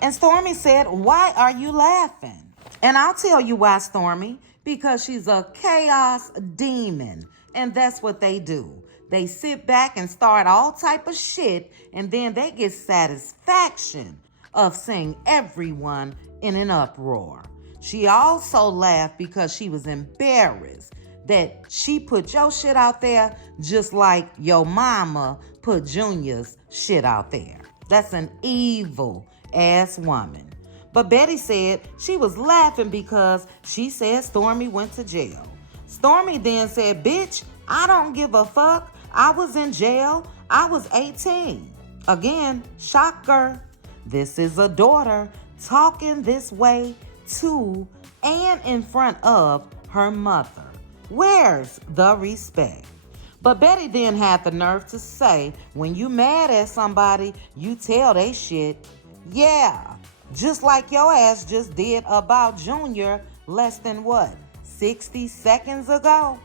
And Stormy said, "Why are you laughing?" And I'll tell you why, Stormy. Because she's a chaos demon. And that's what they do. They sit back and start all type of shit, and then they get satisfaction of seeing everyone in an uproar. She also laughed because she was embarrassed that she put your shit out there just like your mama put Junior's shit out there. That's an evil ass woman. But Bettie said she was laughing because she said Stormy went to jail. Stormy then said, "Bitch, I don't give a fuck. I was in jail. I was 18. Again, shocker. This is a daughter talking this way to and in front of her mother. Where's the respect?" But Bettie then had the nerve to say, when you mad at somebody, you tell they shit. Yeah, just like your ass just did about Junior less than 60 seconds ago?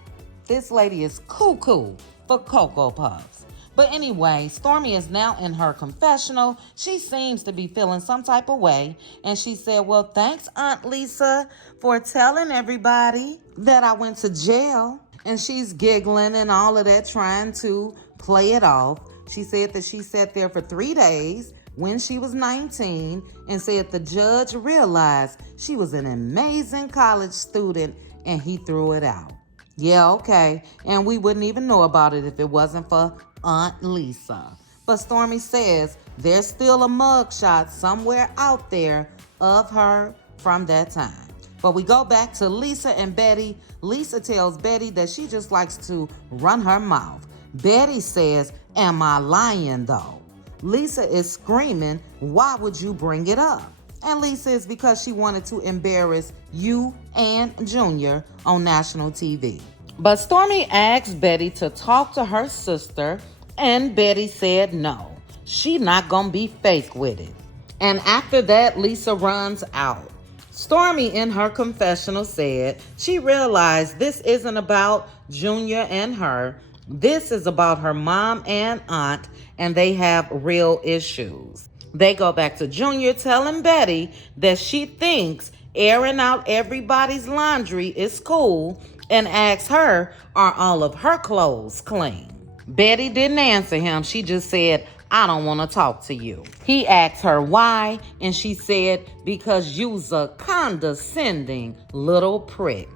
This lady is cuckoo for Cocoa Puffs. But anyway, Stormy is now in her confessional. She seems to be feeling some type of way. And she said, "Well, thanks, Aunt Lisa, for telling everybody that I went to jail." And she's giggling and all of that, trying to play it off. She said that she sat there for 3 days when she was 19 and said the judge realized she was an amazing college student and he threw it out. Yeah, okay. And we wouldn't even know about it if it wasn't for Aunt Lisa. But Stormy says there's still a mugshot somewhere out there of her from that time. But we go back to Lisa and Bettie. Lisa tells Bettie that she just likes to run her mouth. Bettie says, "Am I lying though?" Lisa is screaming, "Why would you bring it up?" And Lisa is because she wanted to embarrass you and Junior on national TV. But Stormy asked Bettie to talk to her sister, and Bettie said no. She not gonna be fake with it. And after that, Lisa runs out. Stormy in her confessional said she realized this isn't about Junior and her. This is about her mom and aunt, and they have real issues. They go back to Junior telling Bettie that she thinks airing out everybody's laundry is cool and asks her, are all of her clothes clean? Bettie didn't answer him. She just said, "I don't want to talk to you." He asked her why, and she said, "Because you's a condescending little prick."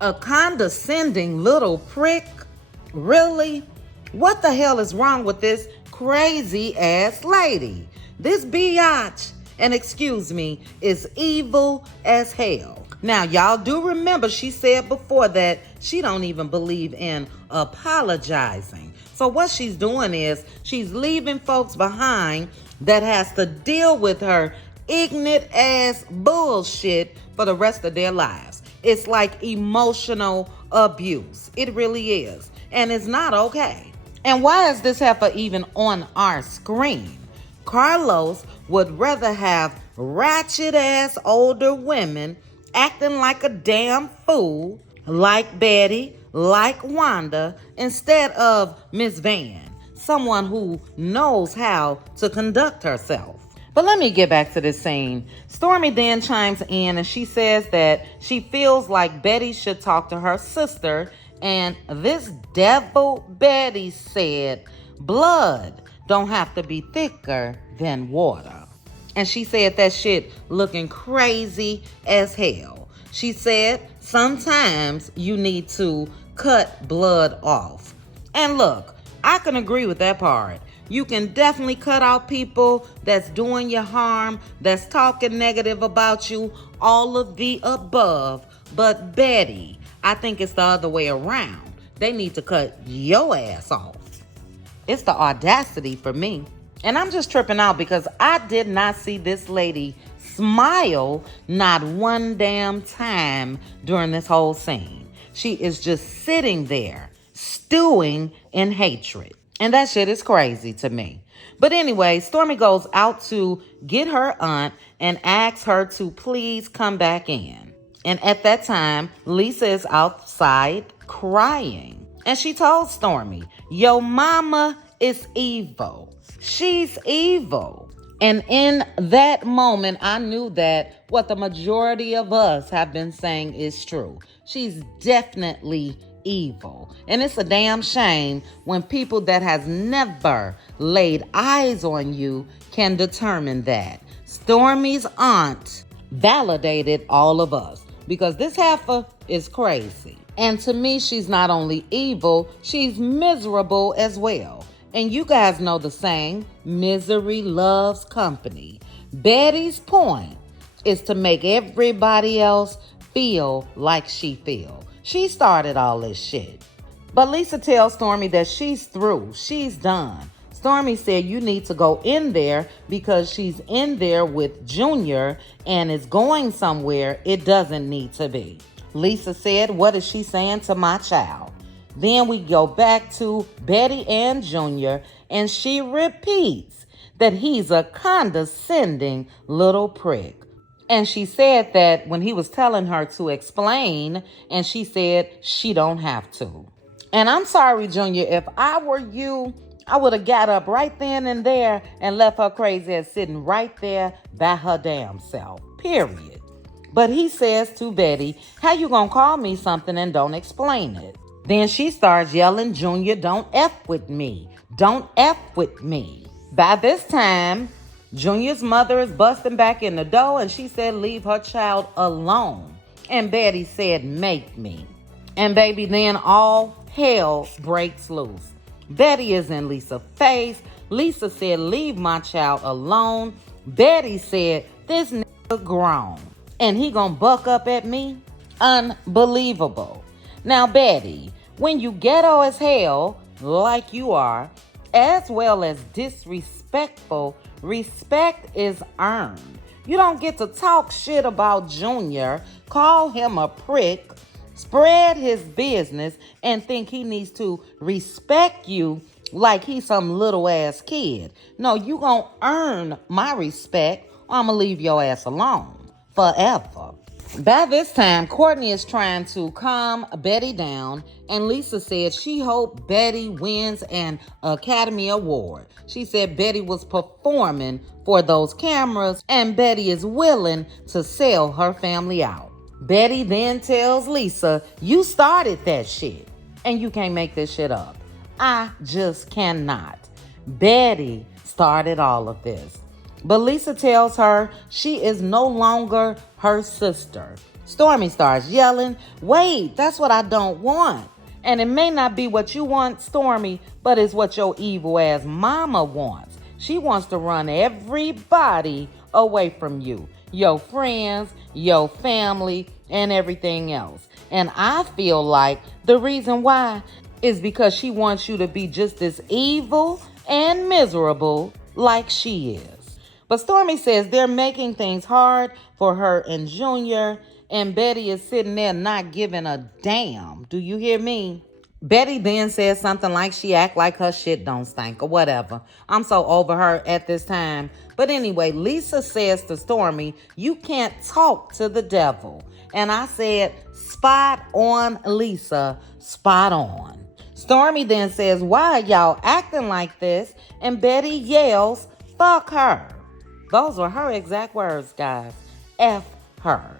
A condescending little prick? Really? What the hell is wrong with this crazy ass lady? This biatch, and excuse me, is evil as hell. Now, y'all do remember she said before that she don't even believe in apologizing. So what she's doing is she's leaving folks behind that has to deal with her ignorant ass bullshit for the rest of their lives. It's like emotional abuse. It really is. And it's not okay. And why is this heifer even on our screen? Carlos would rather have ratchet ass older women acting like a damn fool, like Bettie, like Wanda, instead of Miss Van, someone who knows how to conduct herself. But let me get back to this scene. Stormy then chimes in and she says that she feels like Betty should talk to her sister. And this devil Betty said, blood don't have to be thicker than water. And she said that shit looking crazy as hell. She said, sometimes you need to cut blood off. And look, I can agree with that part. You can definitely cut out people that's doing you harm, that's talking negative about you, all of the above. But Betty, I think it's the other way around. They need to cut your ass off. It's the audacity for me. And I'm just tripping out because I did not see this lady smile not one damn time during this whole scene. She is just sitting there, stewing in hatred. And that shit is crazy to me. But anyway, Stormy goes out to get her aunt and asks her to please come back in. And at that time, Lisa is outside crying. And she told Stormy, yo mama is evil. She's evil. And in that moment, I knew that what the majority of us have been saying is true. She's definitely evil. And it's a damn shame when people that has never laid eyes on you can determine that. Stormy's aunt validated all of us because this heifer is crazy. And to me, she's not only evil, she's miserable as well. And you guys know the saying, misery loves company. Betty's point is to make everybody else feel like she feels. She started all this shit. But Lisa tells Stormy that she's through. She's done. Stormy said you need to go in there because she's in there with Junior and is going somewhere it doesn't need to be. Lisa said, what is she saying to my child? Then we go back to Betty and Junior, and she repeats that he's a condescending little prick. And she said that when he was telling her to explain, and she said she don't have to. And I'm sorry, Junior, if I were you, I would have got up right then and there and left her crazy ass sitting right there by her damn self, period. But he says to Betty, how you gonna call me something and don't explain it? Then she starts yelling, Junior, don't F with me. Don't F with me. By this time, Junior's mother is busting back in the door and she said, leave her child alone. And Betty said, make me. And baby, then all hell breaks loose. Betty is in Lisa's face. Lisa said, leave my child alone. Betty said, this nigga grown and he gonna buck up at me? Unbelievable. Now, Betty, when you ghetto as hell, like you are, as well as disrespectful, respect is earned. You don't get to talk shit about Junior, call him a prick, spread his business, and think he needs to respect you like he's some little ass kid. No, you gonna earn my respect or I'm gonna leave your ass alone forever. By this time, Courtney is trying to calm Betty down, and Lisa said she hoped Betty wins an Academy Award. She said Betty was performing for those cameras, and Betty is willing to sell her family out. Betty then tells Lisa, you started that shit, and you can't make this shit up. I just cannot. Betty started all of this. But Lisa tells her she is no longer her sister. Stormy starts yelling, wait, that's what I don't want. And it may not be what you want, Stormy, but it's what your evil ass mama wants. She wants to run everybody away from you. Your friends, your family, and everything else. And I feel like the reason why is because she wants you to be just as evil and miserable like she is. But Stormy says they're making things hard for her and Junior, and Betty is sitting there not giving a damn. Do you hear me? Betty then says something like she act like her shit don't stink or whatever. I'm so over her at this time. But anyway, Lisa says to Stormy, you can't talk to the devil. And I said, spot on, Lisa, spot on. Stormy then says, why are y'all acting like this? And Betty yells, fuck her. Those were her exact words, guys. F her.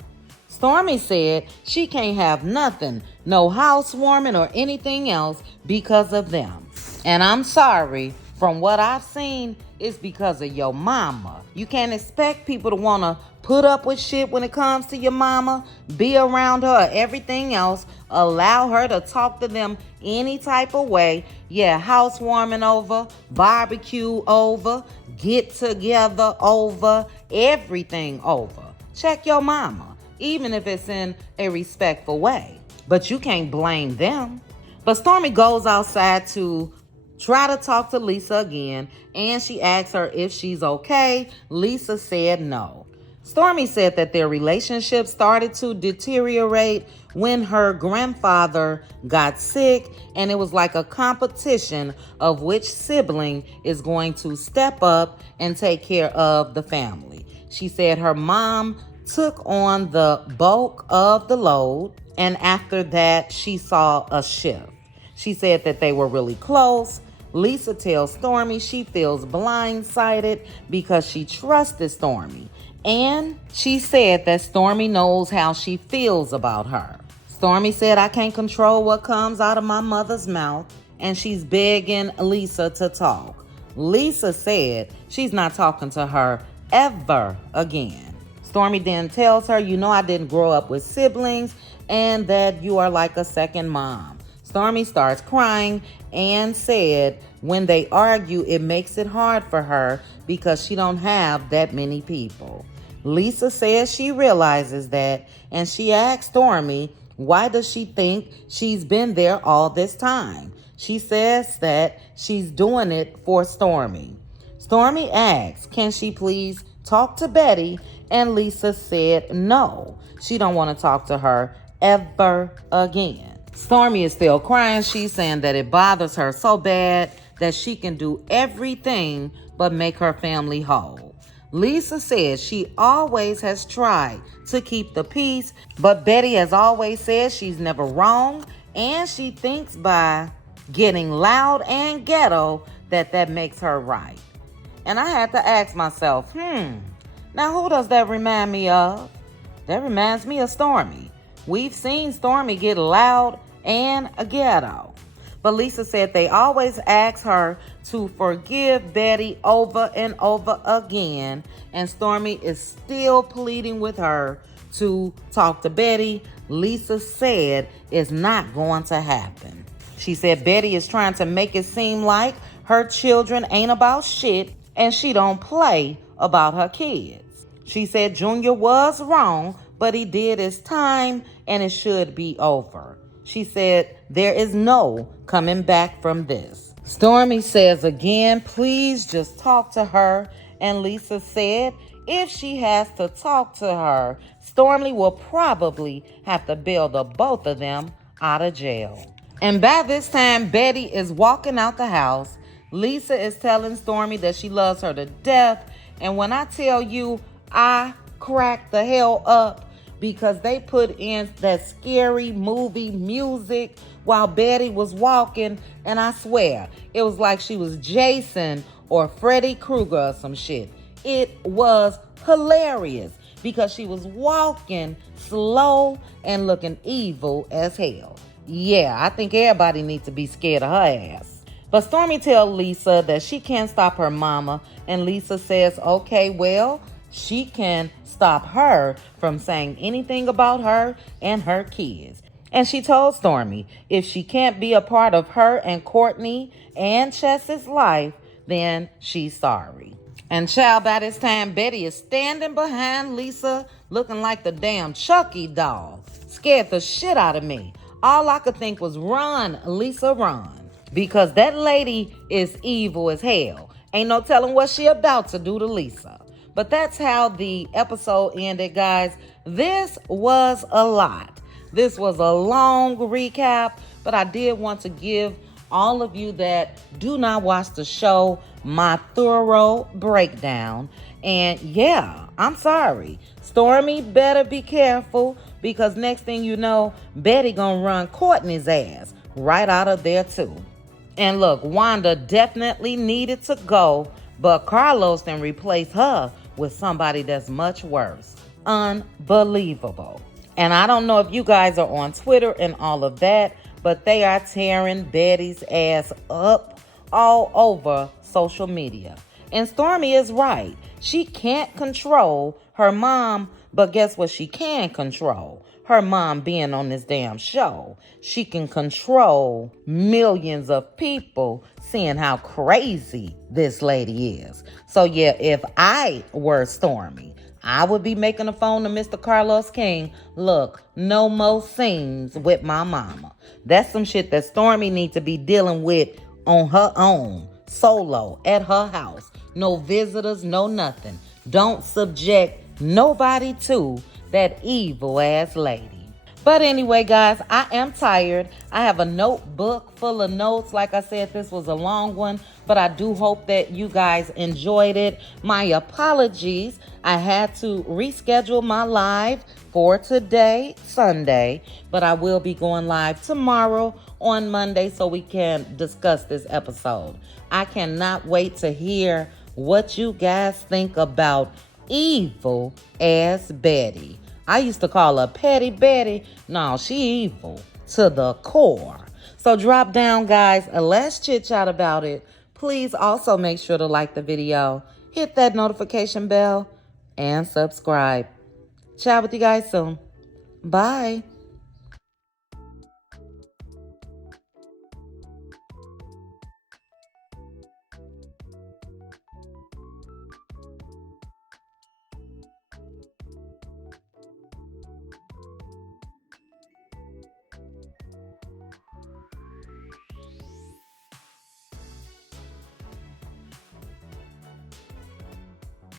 Stormy said she can't have nothing, no housewarming or anything else because of them. And I'm sorry, from what I've seen, it's because of your mama. You can't expect people to want to put up with shit when it comes to your mama, be around her, everything else, allow her to talk to them any type of way. Yeah, housewarming over, barbecue over, get together over, everything over. Check your mama, even if it's in a respectful way. But you can't blame them. But Stormy goes outside to try to talk to Lisa again, and she asks her if she's okay. Lisa said no. Stormy said that their relationship started to deteriorate when her grandfather got sick, and it was like a competition of which sibling is going to step up and take care of the family. She said her mom took on the bulk of the load, and after that, she saw a shift. She said that they were really close. Lisa tells Stormy she feels blindsided because she trusted Stormy. And she said that Stormy knows how she feels about her. Stormy said, I can't control what comes out of my mother's mouth, and she's begging Lisa to talk. Lisa said she's not talking to her ever again. Stormy then tells her, you know I didn't grow up with siblings and that you are like a second mom. Stormy starts crying and said when they argue, it makes it hard for her because she don't have that many people. Lisa says she realizes that, and she asks Stormy, why does she think she's been there all this time? She says that she's doing it for Stormy. Stormy asks, can she please talk to Bettie? And Lisa said no. She don't want to talk to her ever again. Stormy is still crying. She's saying that it bothers her so bad that she can do everything but make her family whole. Lisa says she always has tried to keep the peace, but Bettie has always said she's never wrong, and she thinks by getting loud and ghetto that makes her right. And I had to ask myself, now who does that remind me of? That reminds me of Stormy. We've seen Stormy get loud and ghetto. But Lisa said they always ask her to forgive Bettie over and over again, and Stormy is still pleading with her to talk to Bettie. Lisa said it's not going to happen. She said Bettie is trying to make it seem like her children ain't about shit and she don't play about her kids. She said Junior was wrong, but he did his time and it should be over. She said there is no coming back from this. Stormy says again, please just talk to her. And Lisa said if she has to talk to her, Stormy will probably have to bail the both of them out of jail. And by this time, Bettie is walking out the house. Lisa is telling Stormy that she loves her to death. And when I tell you, I cracked the hell up, because they put in that scary movie music while Bettie was walking, and I swear, it was like she was Jason or Freddy Krueger or some shit. It was hilarious because she was walking slow and looking evil as hell. Yeah, I think everybody needs to be scared of her ass. But Stormy tells Lisa that she can't stop her mama, and Lisa says, okay, well, she can stop her from saying anything about her and her kids. And she told Stormy if she can't be a part of her and Courtney and Chess's life, then she's sorry. And child, by this time, Bettie is standing behind Lisa looking like the damn Chucky doll. Scared the shit out of me. All I could think was run, Lisa, run. Because that lady is evil as hell. Ain't no telling what she about to do to Lisa. But that's how the episode ended, guys. This was a lot. This was a long recap, but I did want to give all of you that do not watch the show my thorough breakdown. And yeah, I'm sorry. Stormy better be careful, because next thing you know, Bettie gonna run Courtney's ass right out of there too. And look, Wanda definitely needed to go, but Carlos then replaced her with somebody that's much worse. Unbelievable. And I don't know if you guys are on Twitter and all of that, but they are tearing Bettie's ass up all over social media. And Stormy is right. She can't control her mom, but guess what she can control? Her mom being on this damn show. She can control millions of people seeing how crazy this lady is. So yeah, if I were Stormy, I would be making a phone to Mr. Carlos King. Look, no more scenes with my mama. That's some shit that Stormy needs to be dealing with on her own, solo, at her house. No visitors, no nothing. Don't subject nobody to that evil ass lady. But anyway, guys, I am tired. I have a notebook full of notes. Like I said, this was a long one, but I do hope that you guys enjoyed it. My apologies. I had to reschedule my live for today, Sunday, but I will be going live tomorrow on Monday so we can discuss this episode. I cannot wait to hear what you guys think about evil ass Bettie. I used to call her Petty Bettie. No, she evil to the core. So drop down, guys, and let's chit chat about it. Please also make sure to like the video, hit that notification bell, and subscribe. Chat with you guys soon. Bye.